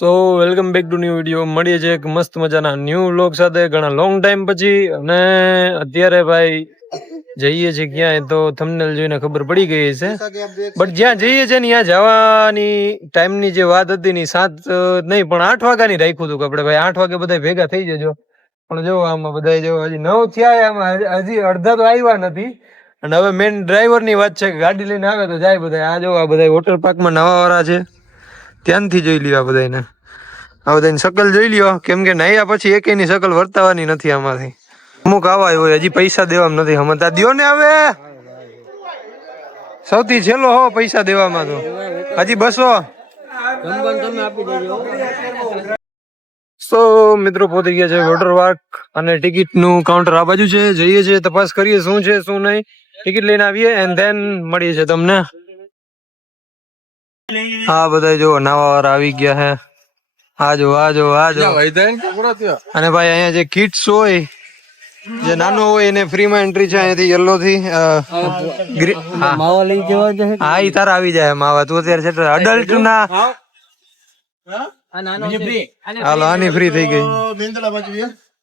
So welcome back to new video. મળીએ છે એક મસ્ત મજાના ન્યુ વ્લોગ સાથે ઘણા લોંગ ટાઈમ પછી. અને અત્યારે ભાઈ જઈએ છીએ ક્યાંય તો થંબનેલ જોઈને ખબર પડી ગઈ છે, બટ જ્યાં જઈએ છે ને ત્યાં જવાની ટાઈમની જે વાત હતી ને 7 નહીં પણ 8 વાગ્યાની રાખ્યું હતું કે આપણે ભાઈ 8 વાગે બધા ભેગા થઈ જજો. પણ જો આમાં બધા જો હજી 9 થયા, આમાં હજી અડધા તો આવ્યા નથી. અને હવે મેન ડ્રાઈવર ની વાત છે કે ગાડી લઈને આવે તો જાય બધા. આ જો આ બધા વોટર પાર્કમાં નવા વાળા છે, ધ્યાનથી જોઈ લ્યો. આ બધાની શકલ જોઈ લ્યો, કેમ કે નાયા પછી એકેયની શકલ વર્તાવાની નથી આમાંથી. અમુક આવા હોય હજી પૈસા દેવામાં નથી સમજતા. દ્યો ને હવે સૌથી છેલ્લો હો પૈસા દેવામાં તો હજી 200. તો મિત્રો પહોંચી ગયા છે વોટર પાર્ક અને ટિકિટ નું કાઉન્ટર આ બાજુ છે. જઈએ છીએ, તપાસ કરીએ શું છે શું નહીં, ટિકિટ લઈને આવીએ એન્ડ ધેન મળીએ છે તમને. હા બધા જો નાવા વાળા આવી ગયા હે. આજો આજો આજો. અને ભાઈ અહીંયા જે કિડ્સ હોય, જે નાનો હોય એને ફ્રી માં એન્ટ્રી છે અહીંયાથી. યલો થી માવા લઈ જવા છે. હા ઈ તારા આવી જાય માવા. તું અત્યારે છે અડલ્ટ ના હાલો આની ફ્રી થઈ ગઈ.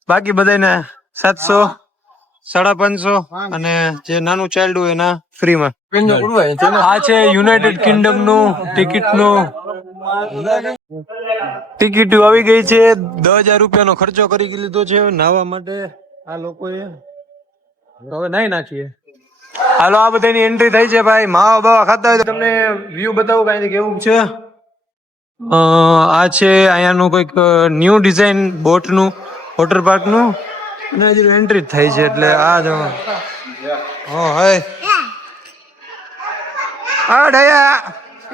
બાકી બધાને 700 550 અને જે નાનું ચાઇલ્ડ હોય એના ફ્રી માં. આ છે યુનાઇટેડ કિંગડમ નું ટિકિટ નું. ટિકિટ આવી ગઈ છે. 10,000 રૂપિયાનો ખર્ચો કરી લીધો છે નાવા માટે આ લોકોએ. હવે નાઈ નાખીએ. હાલો આ બધાની એન્ટ્રી થઈ છે ભાઈ. માવા બાવા ખાતા હોય તો તમને વ્યૂ બતાવું કાંઈ કેવું છે. આ છે અહીંયાનું કોઈક ન્યૂ ડિઝાઇન બોટ નું, વોટર પાર્ક નું. અને હજી એન્ટ્રી જ થઈ છે એટલે આ જો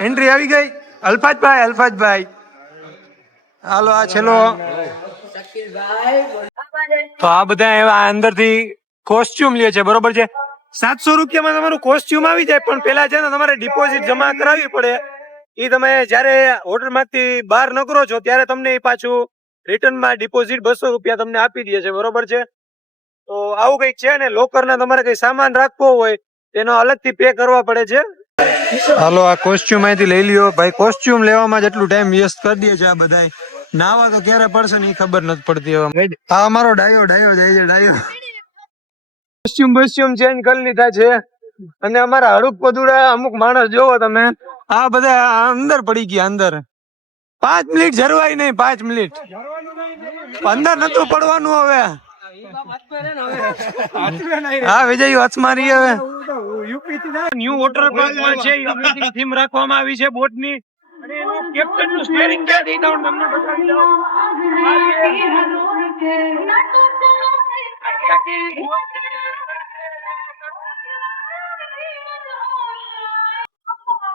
એન્ટ્રી આવી ગઈ. અલ્ફાજભાઈ હાલો આ છેલ્લો. તો આ બધા એવા અંદર થી કોસ્ટ્યુમ લે છે, બરોબર છે. 700 રૂપિયામાં તમારું કોસ્ટ્યુમ આવી જાય, પણ પેલા છે ને તમારે ડિપોઝિટ જમા કરાવવી પડે. એ તમે જયારે હોટલ માંથી બહાર નીકળો છો ત્યારે તમને એ પાછું રિટર્ન માં ડિપોઝિટ 200 રૂપિયા તમને આપી દે છે, બરોબર છે. તો આવું કઈક છે ને. લોકર ના તમારે કઈ સામાન રાખવો હોય તેનો અલગથી પે કરવા પડે છે. હાલો આ કોસ્ટ્યુમ અહીંથી લઈ લ્યો ભાઈ. કોસ્ટ્યુમ લેવામાં જેટલું ટાઈમ વેસ્ટ કરી દે છે આ બધા. નાવા તો ક્યારે પડશે ને એ ખબર નથી પડતી. આ અમારો ડાયો જાય છે. ડાયો કોસ્ટ્યુમ ચેન્જ કરી લીધા છે. અને અમારા હડુક પદુડા અમુક માણસ જોવો તમે, આ બધા અંદર પડી ગયા. અંદર 5 મિનિટ જરવાય નહીં. 5 મિનિટ અંદર નતું પડવાનું. હવે હા વિજય હચ મારી. હવે ન્યુ વોટર પાર્ક માં છે યુપી થીમ રાખવામાં આવી છે બોટ ની. અને એનું કેપ્ટન નું સ્ટીયરિંગ ક્યાંથી તમને બતાવી દઉં.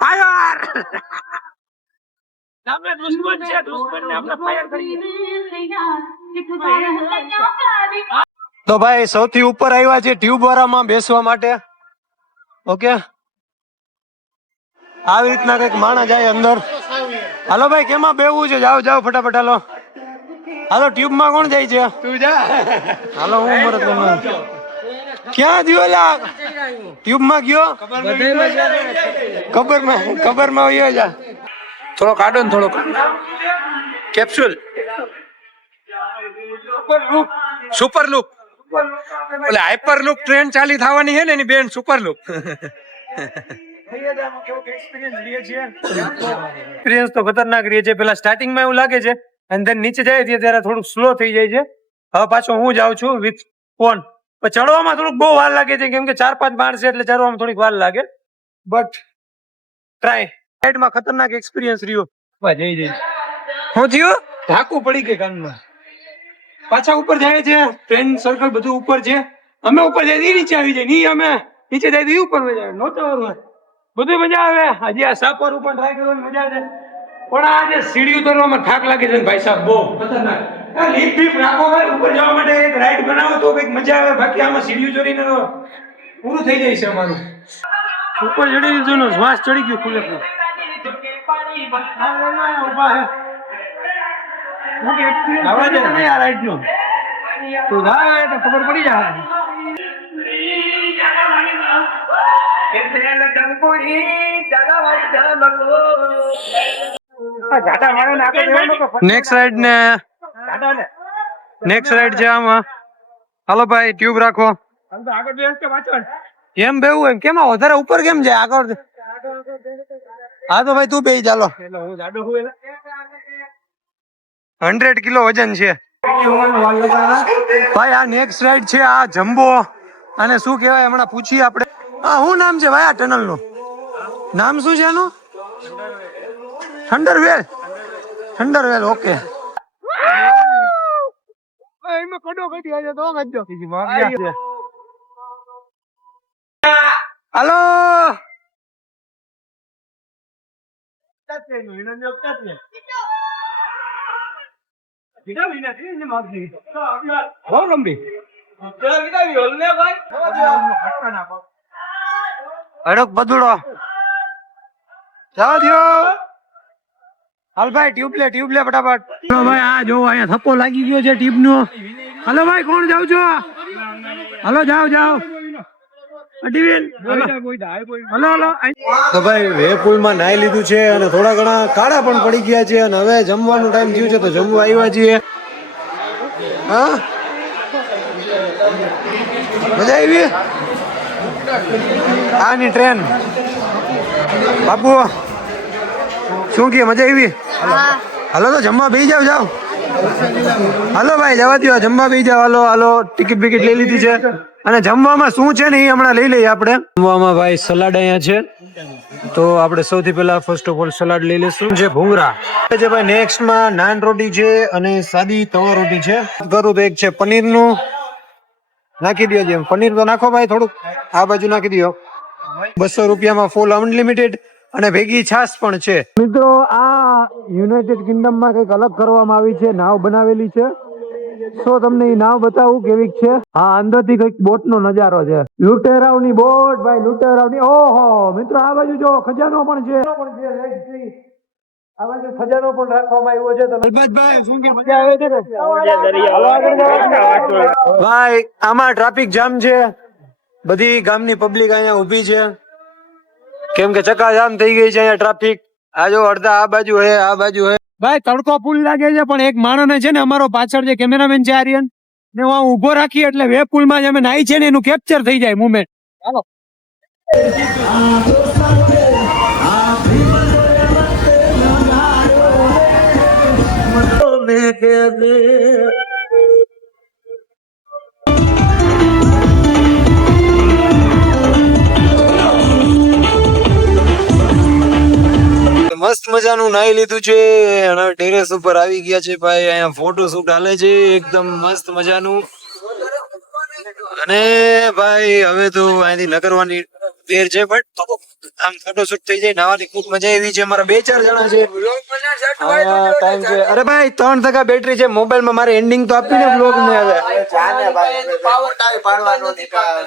ફાયર સામે દુશ્મન છે, દુશ્મનને આપણે ફાયર કરીએ. તો ભાઈ સૌથી ઉપર આવ્યા છે ટ્યુબ વાળામાં બેસવા માટે. ઓકે આવી રીતના કઈક માણસ જાય અંદર. હાલો ભાઈ કેમાં બેવું છે? જાઓ જાઓ ફટાફટ. હાલો ટ્યુબ માં કોણ જાય છે? તું જા. હાલો હું મરત ક્યાં ગયો? ટ્યુબ માં ગયો? ખબર માં ગયો. જા થોડો કાઢો ને થોડો કેપ્સ્યુલ. સુપર લુક એટલે હાઈપર લુક ટ્રેન ચાલી થવાની છે ને એની બેન સુપર લુક. એક્સપિરિયન્સ તો ખતરનાક રહે છે. પેલા સ્ટાર્ટિંગ માં એવું લાગે છે અને then નીચે જાય ત્યારે થોડુંક સ્લો થઈ જાય છે. હવે પાછો હું જાઉં છું વિથ ફોન. ચડવામાં થોડુંક બહુ વાર લાગે છે, કેમ કે 4-5 માણસ છે એટલે ચડવામાં થોડીક વાર લાગે. But try. સાઈડમાં ખતરનાક એક્સપિરિયન્સ રહ્યો. જઈ શું થયું? ઢાંકું પડી ગઈ કાનમાં. પાછા ઉપર જાય છે. ફ્રેન્ડ સર્કલ બધું ઉપર છે. અમે ઉપર જાય નીચે આવી જાય. ની અમે નીચે જાય ઉપર જાય. નોચવાનું બધું મજા આવે. હજી આ સાપર ઉપર ટ્રાય કરવાની મજા આવે. પણ આ જે સીડી ઉતરવામાં થાક લાગે છે ને ભાઈ સાહેબ, બહુ ખતરનાક. લીપ બીપ રાખો ભાઈ. ઉપર જવા માટે એક રાઈડ બનાવો તો કઈક મજા આવે. બાકી આમાં સીડીઓ ચોરીને પૂરું થઈ જાય છે અમારું. ઉપર ચડી દીધું ને શ્વાસ ચડી ગયો ખુલ્લે ખુલ્લે. ખબર પડી જાય. નેક્સ્ટ રાઈડ ને નેક્સ્ટ રાઈડ છે આમાં. હાલો ભાઈ ટ્યુબ રાખો. એમ બેવું એમ કેમ વધારે ઉપર કેમ છે આગળ? હા તો ભાઈ તું બે ચાલો. 100 કિલો વજન છે ભાઈ. આ નેક્સ્ટ રાઈડ છે આ જમ્બો. અને શું કહેવાય હમણાં પૂછીએ આપણે. હા શું નામ છે ભાઈ આ ટનલ નું? નામ શું છે આનું? થંડરવેલ. થંડરવેલ ઓકે. હાલો હડક બદુડો જાવ દો. હાલ ભાઈ ટ્યુબ લે ફટાફટ. હાલો ભાઈ આ જો અહીંયા થપ્પો લાગી ગયો છે ટ્યુબ નો. હાલો ભાઈ કોણ જાવ છો? હાલો જાવ. તો ભાઈ વે પુલ માં નાઈ લીધું છે અને થોડા ઘણા કાળા પણ પડી ગયા છે અને હવે જમવાનું ટાઈમ થયું છે તો જમવા આવ્યા છીએ. હા મજા આવી આની ટ્રેન. બાપુ શું કે મજા આવી? હાલો તો જમવા બેસી જાવ. હાલો ભાઈ જવા દો જમવા બેસી જાવ. હાલો ટિકિટ બિકિટ લઈ લીધી છે અને જમવામાં શું છે ને એ હમણાં લઈ લઈએ આપણે. જમવામાં ભાઈ સલાડ અહીંયા છે તો આપણે સૌથી પહેલા ફર્સ્ટ ઓફ ઓલ સલાડ લઈ લઈશું. જે ભૂંગળા છે ભાઈ. નેક્સ્ટ માં નાન રોટી છે અને સાદી તવા રોટી છે. કરું તો એક છે પનીરનું નાખી દો. જેમ પનીર તો નાખો ભાઈ થોડુંક આ બાજુ નાખી દો. 200 રૂપિયામાં ફૂલ અનલિમિટેડ અને ભેગી છાશ પણ છે. મિત્રો આ યુનાઇટેડ કિંગડમ માં કઈક અલગ કરવામાં આવી છે. નાવ બનાવેલી છે. સો તમને એ નાવ બતાવું કેવી છે. હા અંદર થી કઈક બોટ નો નજારો છે. લુટેરાવ ની બોટ ભાઈ. લુટેરાવ ની. ઓહો મિત્રો આ બાજુ જો ખજાનો પણ છે. આ બાજુ ખજાનો પણ રાખવામાં આવ્યો છે. અલબત્તભાઈ શું કે મજા આવે છે ને ભાઈ? આમાં ટ્રાફિક જામ છે. બધી ગામની પબ્લિક અહીંયા ઉભી છે કેમ કે ચક્કાજામ થઈ ગઈ છે અહીંયા ટ્રાફિક. આ જો અડધા આ બાજુ હે આ બાજુ હે. ભાઈ તડકો ફૂલ લાગે છે પણ એક માણસ છે ને અમારો પાછળ જે કેમેરામેન છે આર્યન ને હું ઉભો રાખી એટલે વે પુલ માં જે અમે નાઈ છે ને એનું કેપ્ચર થઈ જાય મુમેન્ટ. ચાલો મસ્ત મજાનું નાઈ લીધું છે અને ટેરેસ ઉપર આવી ગયા છે ભાઈ. અહીંયા ફોટો શૂટ હાલે છે એકદમ મસ્ત મજાનું. અને ભાઈ હવે તો અહીંથી નકરવાની દેર છે બટ આમ ફોટો શૂટ થઈ જાય. નાવાની ખૂબ મજા આવી છે. અમારા 2-4 જણા છે. ટાઈમ છે. અરે ભાઈ 3% બેટરી છે મોબાઈલમાં. મારે એન્ડિંગ તો આપી ને બ્લોગ ને. હવે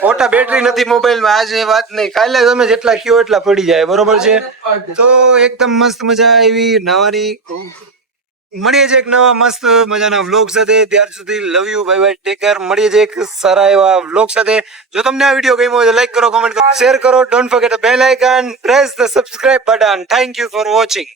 મોટા બેટરી નથી મોબાઈલમાં. આજે વાત નહીં કાલે તમે જેટલા કયો એટલા પડી જાય. બરોબર છે તો એકદમ મસ્ત મજા આવી નાવાની. મળીએ છે એક નવા મસ્ત મજાના વ્લોગ સાથે. ત્યાર સુધી love you bye bye take care. મળીએ છે એક સારા એવા વ્લોગ સાથે. જો તમને આ વિડીયો ગમ્યો હોય તો લાઈક કરો, કમેન્ટ કરો, શેર કરો. Don't forget the bell icon, press the subscribe button. Thank you for watching.